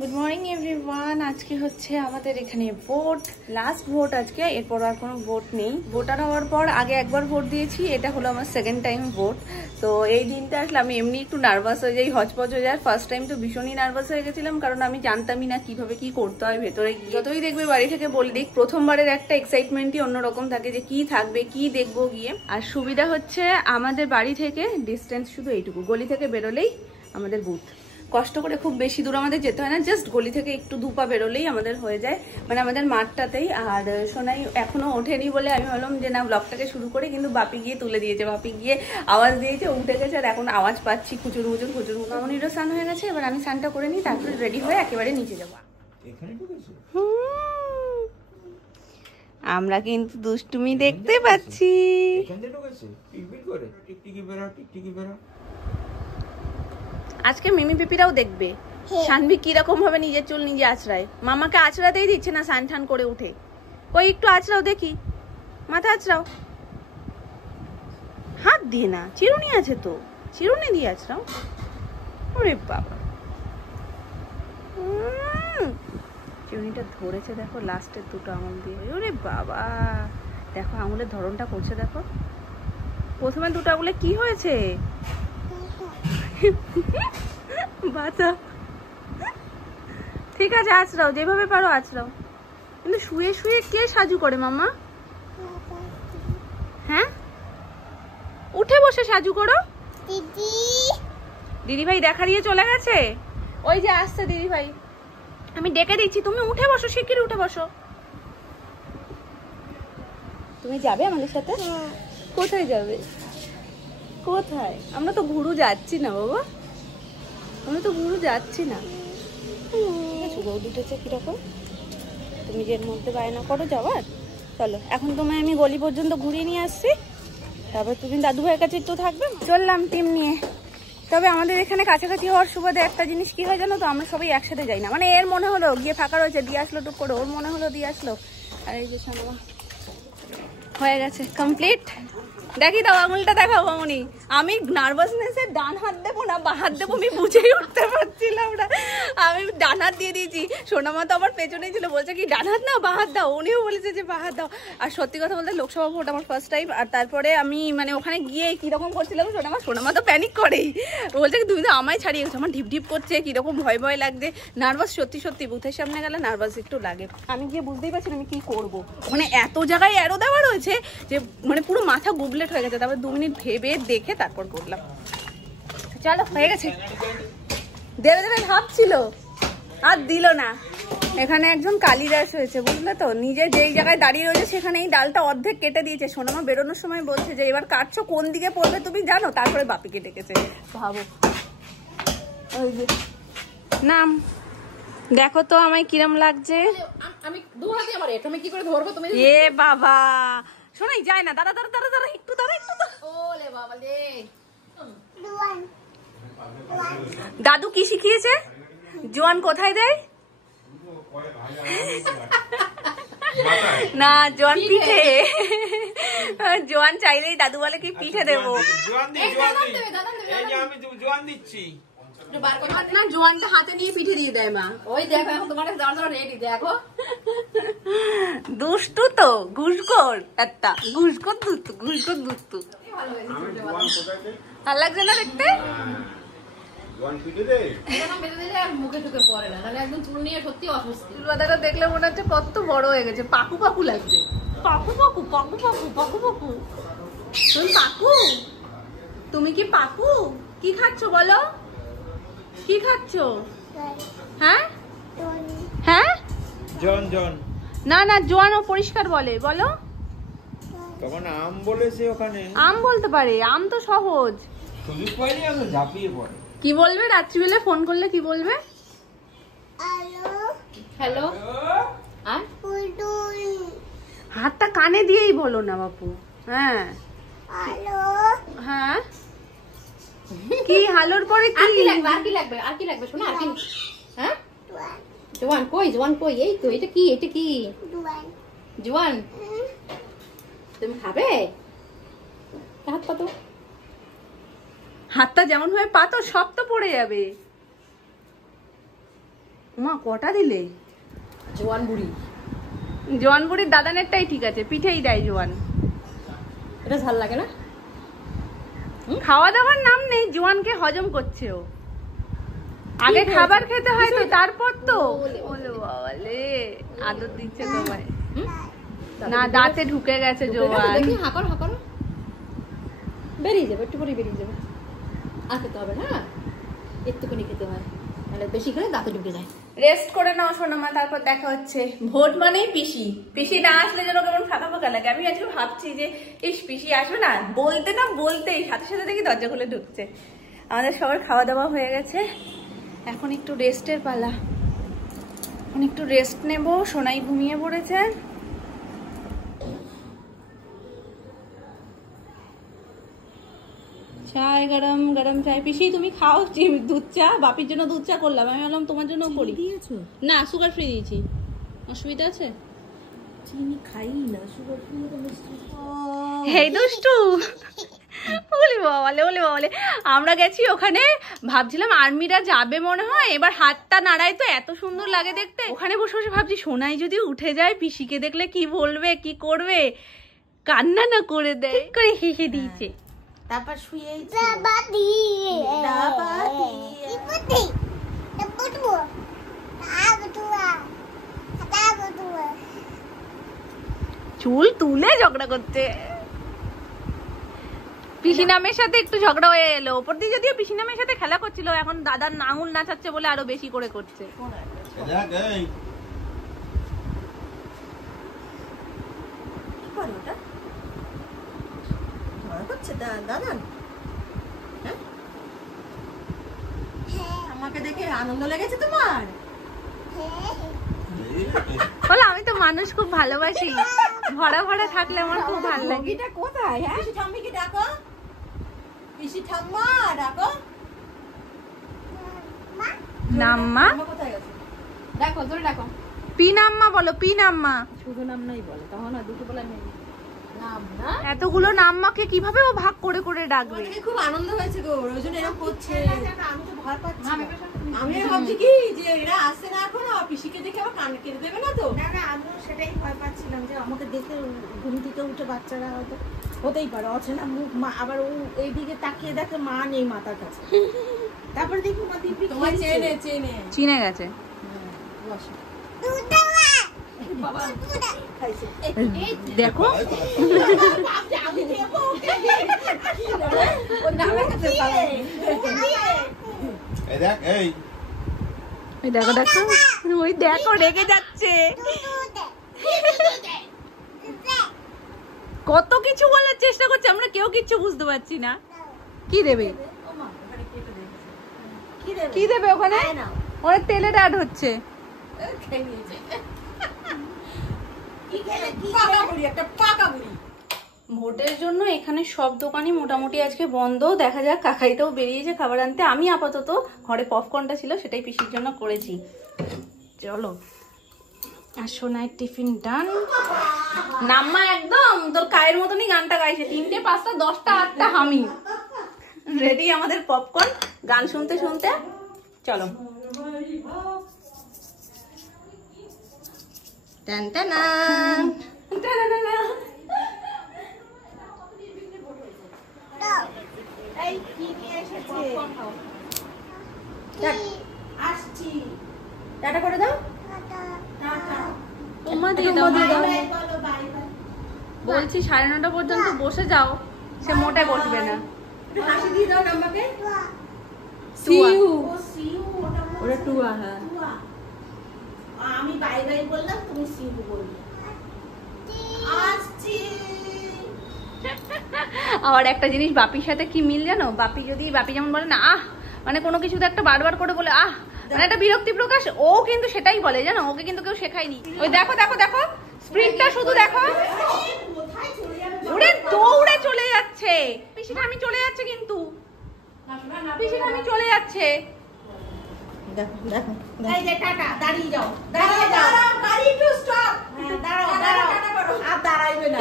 Good morning everyone. আজকে হচ্ছে আমাদের এখানে ভোট, লাস্ট ভোট আজকে, এরপর আর কোনো ভোট নেই। ভোটার হওয়ার পর আগে একবার ভোট দিয়েছি, এটা হলো আমার সেকেন্ড টাইম ভোট। তো এই দিনটা আসলে আমি এমনি একটু নার্ভাস হয়ে যাই, হচপচ হয়ে যায়। ফার্স্ট টাইম তো ভীষণই নার্ভাস হয়ে গেছিলাম, কারণ আমি জানতামই না কিভাবে কি করতে হয় ভেতরে। যতই দেখবে বাড়ি থেকে বলে দিক, প্রথমবারের একটা এক্সাইটমেন্টই অন্যরকম থাকে যে কি থাকবে, কি দেখবো গিয়ে। আর সুবিধা হচ্ছে আমাদের বাড়ি থেকে ডিস্টেন্স শুধু এইটুকু, গলি থেকে বেরোলেই আমাদের বুথ। কষ্ট করে খুব বেশি দূর আমাদের যেতে হয় না, জাস্ট গলি থেকে একটু দুপা বেরোলেই আমাদের হয়ে যায়, মানে আমাদের মাঠটাতেই। আর সোনাই এখনো ওঠেনি বলে আমি ভাবলাম যে না ব্লগটাকে শুরু করে, কিন্তু বাপি গিয়ে তুলে দিয়েছে, বাপি গিয়ে আওয়াজ দিয়েছে, উঠে গেছে। আর এখন আওয়াজ পাচ্ছি খুচুর মুচুর খুচুর মুচুর। মামনিরও স্নান হয়ে গেছে, এবার আমি স্নানটা করে নিই, তারপরে রেডি হয়ে একেবারে নিচে যাবো। আমরা কিন্তু দুষ্টুমি দেখতে পাচ্ছি। আজকে মিমি পিপিরাও দেখবে শানভি কিরকম ভাবে নিজের চুল নিজে আঁচড়ায়। মামাকে আঁচড়াতেই দিচ্ছে না স্নান টান করে উঠে। কই একটু আঁচড়াও দেখি, মাথা আঁচড়াও, হাত দিয়ে না, চিরুনি আছে তো, চিরুনি দিয়ে আঁচড়াও। ওরে বাবা, চিরুনিটা ধরেছে দেখো, লাস্টের দুটো আঙুল দিয়ে। ওরে বাবা, দেখো আঙুলের ধরনটা করছে দেখো। প্রথমে দুটো আঙুলে কি হয়েছে? বাচ্চা ঠিক আছে, আঁচড়াও, যেভাবে পারো আঁচড়াও। কিন্তু শুয়ে শুয়ে কে সাজু করে মামা? হ্যাঁ, উঠে বসে সাজু করো। দিদি ভাই দেখা দিয়ে চলে গেছে, ওই যে আসছে দিদি ভাই, আমি ডেকে দিচ্ছি। তুমি উঠে বসো, শিগগিরই উঠে বসো। তুমি যাবে আমাদের সাথে? কোথায় যাবে? কোথায়? আমরা তো ঘুরু যাচ্ছি না বাবা, আমরা তো ঘুরু যাচ্ছি না। বৌদি উঠেছে কিরকম, তুমি যে এর মধ্যে বায়না করো যাওয়ার। চলো এখন তোমায় আমি গলি পর্যন্ত ঘুরিয়ে নিয়ে আসছি, তারপর তুমি দাদু ভাইয়ের কাছে একটু থাকবে। চললাম টিম নিয়ে। তবে আমাদের এখানে কাছাকাছি হওয়ার সুবাদে একটা জিনিস কি হয় জানো তো, আমরা সবাই একসাথে যাই না। মানে এর মনে হলো গিয়ে ফাঁকা রয়েছে, দিয়ে আসলো টুক করে, ওর মনে হলো দিয়ে আসলো। আর এই যে শোনো হয়ে গেছে কমপ্লিট। দেখি দাও আঙুলটা দেখাবো মামনি। আমি নার্ভাসনেসে ডান হাত দেবো না বা হাত দেবো আমি বুঝেই উঠতে পারছিলাম না। আমি ডান হাত দিয়ে দিয়েছি, সোনামা তো আমার পেছনেই ছিল, বলছে কি ডান হাত না বা হাত দাও, উনিও বলেছে যে বা হাত দাও। আর সত্যি কথা বলতে লোকসভা ভোট আমার ফার্স্ট টাইম। আর তারপরে আমি মানে ওখানে গিয়ে কিরকম করছিলাম, সোনামা তো প্যানিক করেই, বলছে কি তুমি তো আমায় ছাড়িয়ে গেছো। আমার ঢিপ ঢিপ করছে, কিরকম ভয় ভয় লাগছে, নার্ভাস। সত্যি সত্যি বুথের সামনে গেলে নার্ভাস একটু লাগে। আমি গিয়ে বুঝতেই পারছি না আমি কি করবো। মানে এত জায়গায় অ্যারো দেওয়া রয়েছে যে মানে পুরো মাথা গুবলেট হয়ে গেছে। তারপর 2 মিনিট ভেবে দেখে তারপর করলাম। চলো হয়ে গেছে। দেবে দেবে ভাবছিল, আর দিল না। এখানে একজন কালিদাস হয়েছে বুঝলে তো, নিজে যেই জায়গায় দাঁড়িয়ে রয়েছে সেখানে এই ডালটা অর্ধেক কেটে দিয়েছে। সোনামা বেরোনোর সময় বলছে যে এবার কাটছো কোন দিকে পড়বে তুমি জানো, তারপরে বাপিকে ডেকেছে। ভাবো, ওই যে নাম দেখো তো আমায় কিরম লাগছে। আমি দু হাতে আমার এটা আমি কি করে ধরবো তুমি? এ বাবা শোনাই যায় না, দাঁড়া দাঁড়া দাঁড়া দাঁড়া, একটু দাঁড়া, একটু দাঁড়া। ওলে বাবা লে, দাদু কি শিখিয়েছে? জোয়ান কোথায় দেয়? না জোয়ান পিঠে। জোয়ান চাইলেই দাদু বলে কি পিঠে দেবো। না জোয়ানটা হাতে নিয়ে পিঠে দিয়ে দেয় মা। ওই দেখো এখন তোমার রেডি দেখো। দুষ্টু তো, ঘুষখোর একটা, ঘুষখোর দুষ্টু, ঘুষখোর দুষ্টু। ভাল লাগছে না দেখতে? মুখে টুকে পড়ে না, তাহলে একদম চুল নিয়ে সত্যি অস্বস্তি। চুল বাঁধাটা দেখলে মনে হচ্ছে কত বড় হয়ে গেছে, পাকু পাকু লাগছে। পাকু পাকু পাকু পাকু পাকু পাকু। তুমি পাকু? তুমি কি পাকু? কি খাচ্ছ বলো, কি খাচ্ছ? হ্যাঁ হ্যাঁ, জন জন না না জোয়ান ও পরিষ্কার বলে, বলো। তখন আম বলেছে, ওখানে আম বলতে পারে, আম তো সহজ। সুযোগ পাইনি আমি ঝাঁপিয়ে পড়ে। কি বলবে রাত্রিবেলা ফোন করলে, কি বলবে? হ্যালো, আর হাতটা কানে দিয়েই বলো না বাপু। হ্যাঁ হ্যাঁ, কি হালোর পরে আর কি কি লাগবে, আর কি লাগবে, আর কি লাগবে শোনা, আর কি? হ্যাঁ জোয়ান কই, জোয়ান কই? এই তো, এটা কি, এটা কি জোয়ান? তুমি খাবে? হাত পাতো। হাতটা যেমন ভাবে পাতো সব তো পড়ে যাবে। মা কটা দিলে? জোয়ান বুড়ি। জোয়ান বুড়ির দাদানেরটাই ঠিক আছে, পিঠেই দেয় জোয়ান। এটা ঝাল লাগে না? খাওয়া দাওয়ার নাম নেই, জোয়ানকে হজম করছে ও। আগে খাবার খেতে হয় তো, তারপর তো। ওলে বাবালে, আদর দিচ্ছে তোমায়। না, দাঁতে ঢুকে গেছে জোয়ান। দেখি হাঁকর হাঁকর বেরিয়ে যাবে, একটু পরে বেরিয়ে যাবে। আর খেতে হবে না, একটুখানি খেতে হয়, মানে বেশি খেলে দাঁতে ঢুকে যায়। রেস্ট করে নাও সোনামা, তারপর দেখা হচ্ছে। ভোট মানেই পিসি, পিসি না আসলে যেন কেমন ফাঁকা ফাঁকা লাগে। আমি আজকে ভাবছি যে ইস পিসি আসবে না, বলতে না বলতেই সাথে সাথে দেখি দরজা খুলে ঢুকছে। আমাদের সবার খাওয়া দাওয়া হয়ে গেছে, এখন একটু রেস্টের পালা। এখন একটু রেস্ট নেব। সোনাই ঘুমিয়ে পড়েছে। চায় গরম গরম চায়। পিসি তুমি খাও দুধ চা, বাপির জন্য দুধ চা করলাম, আমি ভাবলাম তোমার জন্য করি। দিয়েছো? না, সুগার ফ্রি দিয়েছি। অসুবিধা আছে? চিনি খাই না, সুগার ফ্রি তো মিষ্টি। হে দুষ্টু, বলি বাবালে বলি বাবালে। আমরা গেছি ওখানে, ভাবছিলাম আর্মিরা যাবে মনে হয়, এবার হাতটা নাড়াই তো এত সুন্দর লাগে দেখতে। ওখানে বসে বসে ভাবছি সোনাই যদি উঠে যায়, পিসিকে দেখলে কি বলবে, কি করবে, কান্না না করে দেয় করে হেসে দিয়েছে। তারপর শুয়ে চুল তুলে ঝগড়া করছে। পিসি নামের সাথে একটু ঝগড়া হয়ে এলো, ওপর দিয়ে যদিও পিসি নামের সাথে খেলা করছিল, এখন দাদার আঙুল নাচাচ্ছে বলে আরো বেশি করে করছে। আমাকে দেখে আনন্দ লেগেছে তোমার? বলো আমি তো মানুষ খুব ভালোবাসি, ভরা ভরা থাকলে আমার খুব ভালো লাগে। কোথায়? হ্যাঁ, পিসি ঠাম্মিকে ডাকো, পিসি ঠাম্মা ডাকো। নাম্মা কোথায় গেছে? ডাকো, ধরে ডাকো। পিনাম্মা বলো, পিনাম্মা। শুধু নাম নাই বলে, তখন আর দুটো বলে নেই নাম না। এতগুলো নাম্মাকে কিভাবে ও ভাগ করে করে ডাকবে? খুব আনন্দ হয়েছে গো, ওই জন্য এরকম করছে। আমি তো ভয় পাচ্ছি, আমি ভাবছি কি যে এরা আসছে না এখনো, পিসিকে দেখে আবার কান কেটে দেবে না তো। না না, আমিও সেটাই ভয় পাচ্ছিলাম যে আমাকে দেখে ঘুম থেকে উঠে বাচ্চারা হয়তো হতেই পারে অচেনা মুখ, মা আবার ও এইদিকে তাকিয়ে দেখে মা নেই মাথার কাছে। তারপরে দেখি মা দিব্যি তোমায় চিনে গেছে। দেখো দেখো দেখো, ওই দেখো রেগে যাচ্ছে। কত কিছু বলার চেষ্টা করছে, আমরা কেউ কিচ্ছু বুঝতে পারছি না। কি দেবে, কি দেবে ওখানে? অনেক তেলের অ্যাড হচ্ছে। ভোটের জন্য এখানে সব দোকানই মোটামুটি আজকে বন্ধ। দেখা যাক, কাকাইটাও বেরিয়েছে খাবার আনতে। আমি আপাতত ঘরে পপকর্নটা ছিল সেটাই পিসির জন্য করেছি। চলো, আর সোনাইয়ের টিফিন ডান। নাম্মা একদম তোর কায়ের মতনই গানটা গাইছে, 3টে 5টা 10টা 8টা হামি। রেডি আমাদের পপকর্ন, গান শুনতে শুনতে। চলো। টান টানা টানা। টাটা করে দাও। বলছি 9:30 পর্যন্ত বসে যাও, সে মোটে বসবে না। হাসি দিয়ে দাও নাম্বারকে। ওটা টুয়া। হ্যাঁ, আমি বাই বাই বললাম, তুমি সিউ বললে। আসছি। আবার একটা জিনিস বাপির সাথে কি মিল জানো, বাপি যেমন বলে না আহ, মানে কোনো কিছুতে একটা বারবার করে বলে আহ, মানে একটা বিরক্তি প্রকাশ, ও কিন্তু সেটাই বলে জানো। ওকে কিন্তু কেউ শেখায়নি। ওই দেখো দেখো দেখো, স্প্রিংটা শুধু দেখো, উড়ে দৌড়ে চলে যাচ্ছে। পিসিটা আমি চলে যাচ্ছে, কিন্তু পিসিটা আমি চলে যাচ্ছে। দেখো দেখো, এই যে টাটা, দাঁড়িয়ে যাও, দাঁড়িয়ে যাও, গাড়ি টু স্টপ। হ্যাঁ, দাঁড়াও দাঁড়াও, আর দাঁড়াইবে না।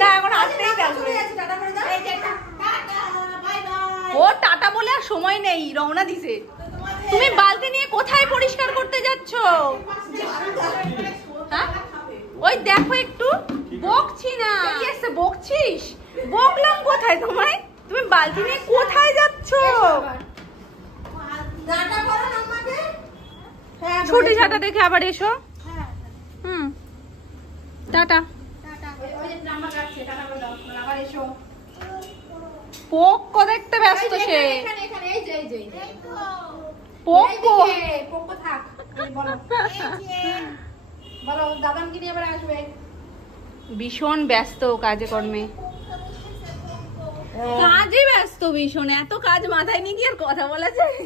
না, এখন আসতেই থাকবে। টাটা করে দাও। এই যে টাটা, বাই বাই। ও টাটা বলে আর সময় নেই, রওনা দিছে। তুমি বালতি নিয়ে কোথায় পরিষ্কার করতে যাচ্ছ? হ্যাঁ ওই দেখো একটু বকছি না এসে বকছিস বকলাম কোথায় তোমায় তুমি বালতি নিয়ে কোথায় যাচ্ছ ছুটি ছাটা দেখে আবার এসো হুম টাটা পোক দেখতে ব্যস্ত সে ভীষণ ব্যস্ত কাজে কর্মে কাজে ব্যস্ত ভীষণ এত কাজ মাথায় নিয়ে কি আর কথা বলা যায়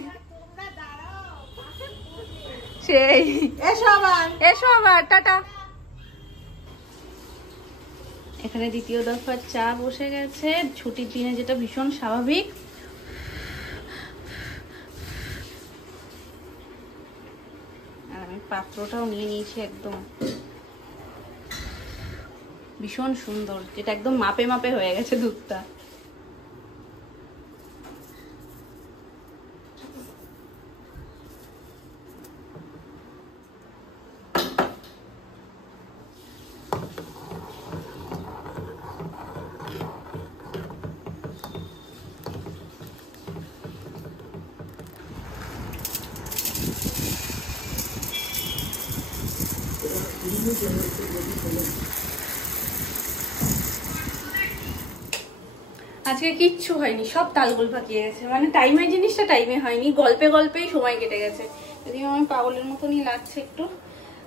সেই এসো আবার টাটা এখানে দ্বিতীয় দফার চা বসে গেছে ছুটির দিনে যেটা ভীষণ স্বাভাবিক আর আমি পাত্রটাও নিয়ে নিয়েছি একদম ভীষণ সুন্দর যেটা একদম মাপে মাপে হয়ে গেছে দুধটা আজকে কিচ্ছু হয়নি সব তালগোল পাকিয়ে গেছে মানে টাইমের জিনিসটা টাইমে হয়নি গল্পে গল্পেই সময় কেটে গেছে যদিও আমি পাগলের মতনই লাগছে একটু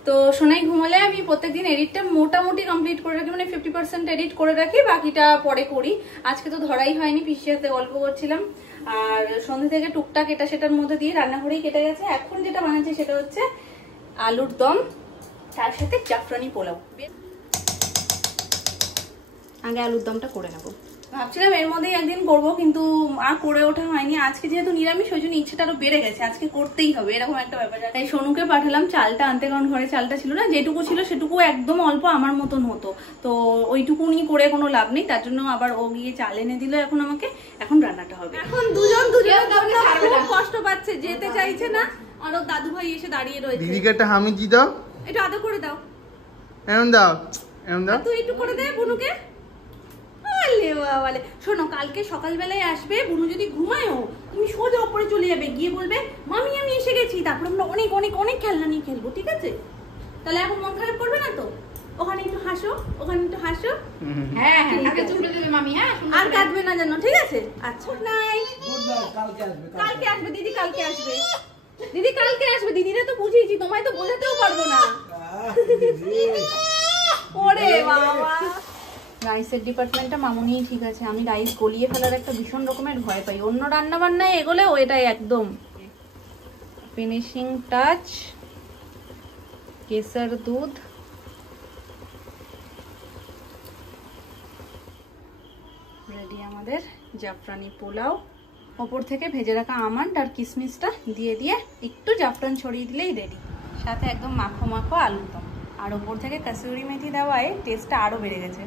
তো সোনাই ঘুমালে আমি প্রত্যেকদিন এডিটটা মোটামুটি কমপ্লিট করে রাখি মানে 50% এডিট করে রাখি বাকিটা পরে করি আজকে তো ধরাই হয়নি পিসির সাথে গল্প করছিলাম আর সন্ধ্যে থেকে টুকটাক এটা সেটার মধ্যে দিয়ে রান্নাঘরেই কেটে গেছে এখন যেটা বানাচ্ছি সেটা হচ্ছে আলুর দম তার সাথে জাফরানি পোলাও আগে আলুর দমটা করে নেবো ভাবছিলাম এর মধ্যেই একদিন করবো কিন্তু আর করে ওঠা হয়নি আজকে যেহেতু নিরামিষ ওই জন্য ইচ্ছেটা আরো বেড়ে গেছে আজকে করতেই হবে এরকম একটা ব্যাপার তাই সোনুকে পাঠালাম চালটা আনতে কারণ ঘরে চালটা ছিল না যেটুকু ছিল সেটুকু একদম অল্প আমার মতন হতো তো ওইটুকুনি করে কোনো লাভ নেই তার জন্য আবার ও গিয়ে চাল এনে দিল এখন আমাকে এখন রান্নাটা হবে এখন দুজন খুব কষ্ট পাচ্ছে যেতে চাইছে না আর ওর দাদু ভাই এসে দাঁড়িয়ে রয়েছে দিদিকে একটা হামিজি দাও একটু আদর করে দাও এমন দাও তুই একটু করে দে বুনুকে শোনো কালকে সকালবেলায় আসবে বুনু যদি ঘুমায়ও তুমি সোজা উপরে চলে যাবে গিয়ে বলবে মামি আমি এসে গেছি তারপর আমরা অনেক অনেক অনেক খেলনা নিয়ে খেলবো ঠিক আছে তাহলে এখন মন খারাপ করবে না তো ওখানে একটু হাসো হ্যাঁ মামি হ্যাঁ আর কাঁদবে না জানো ঠিক আছে আচ্ছা নাই কালকে আসবে দিদি কালকে আসবে দিদিরা তো বুঝিয়েছি তোমায় তো বোঝাতেও পারবো না ওরে বাবা রাইসের ডিপার্টমেন্টটা মামুনিই ঠিক আছে আমি রাইস গলিয়ে ফেলার একটা ভীষণ রকমের ভয় পাই অন্য রান্না বান্নায় এগোলে ওইটাই একদম ফিনিশিং টাচ কেসার দুধ রেডি আমাদের জাফরানি পোলাও ওপর থেকে ভেজে রাখা আমন্ড আর কিশমিশটা দিয়ে দিয়ে একটু জাফরান ছড়িয়ে দিলেই রেডি সাথে একদম মাখো মাখো আলুর দম আর ওপর থেকে কাসুরি মেথি দেওয়ায় টেস্টটা আরো বেড়ে গেছে